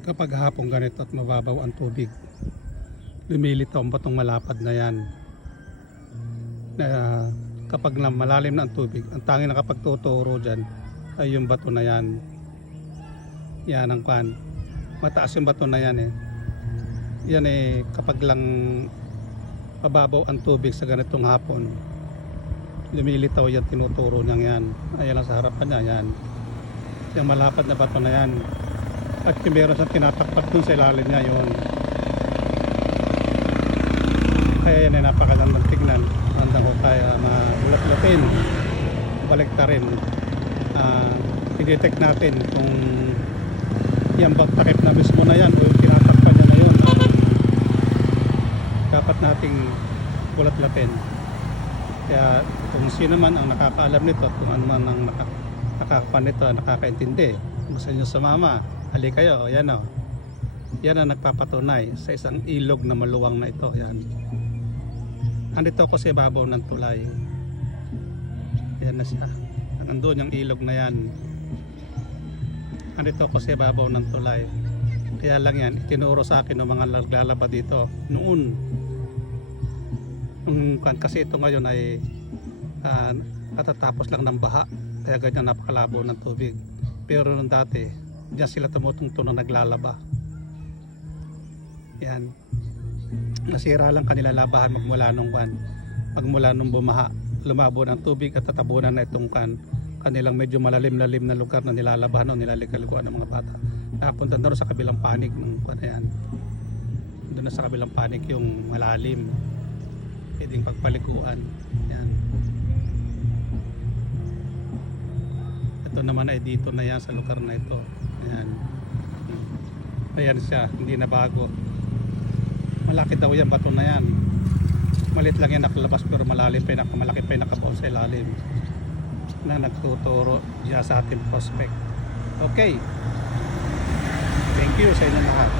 kapag hapon ganito at mababaw ang tubig, lumilitaw ang batong malapad na yan. Na kapag na malalim na ang tubig, ang tanging nakapagtuturo dyan ay yung bato na yan. Yan ang kwan. Mataas yung bato na yan eh. Yan eh, kapag lang mababaw ang tubig sa ganitong hapon, lumilitaw yan, tinuturo niyang yan. Ayan lang sa harapan niya, yan. Yung malapad na bato na yan. At meron siyang tinatakpat dun sa ilalim niya yun. Kaya yan ay napakagandang tignan. Handang ko tayo na ulat-latin. Balik ta rin. Uh, i-detect natin kung yan bang takip na mismo na yan o yung tinatakpan niya na yun. Dapat nating ulat-latin. Kaya kung sino man ang nakakaalam nito at kung ano man ang naka, nakakapan nito, nakakaintindi, gusto nyo sumama, hali kayo, yan o. Yan ang nagpapatunay sa isang ilog na maluwang na ito. Yan. Andito ako sa ibabaw ng tulay. Yan na siya. Nandun yung ilog na yan. Andito ako sa ibabaw ng tulay. Kaya lang yan, itinuro sa akin ng mga naglalaba dito noon. Nung, kasi ito ngayon ay ah, katatapos lang ng baha. Kaya ganyan napakalabo ng tubig. Pero nung dati, diyan sila tumutungtong na naglalaba. Yan. Nasira lang kanila labahan magmula nung kan, magmula nung bumaha, lumabo ng tubig at tatabunan na itong kan, kanilang medyo malalim-lalim na lugar na nilalabahan o nilalikaluan ng mga bata. Nakapunta na rin sa kabilang panig ng na yan. Doon na sa kabilang panig yung malalim. Pwedeng pagpaliguan. Yan. Ito naman ay dito na yan sa lugar na ito. Ayan. Ayan siya, hindi na bago. Malaki daw yan, bato na yan. Malit lang yan nakalabas pero malalim pa yung malaki pa yung nakabaon sa ilalim na nagtuturo diya sa ating prospect. Okay. Thank you sa inyo lahat.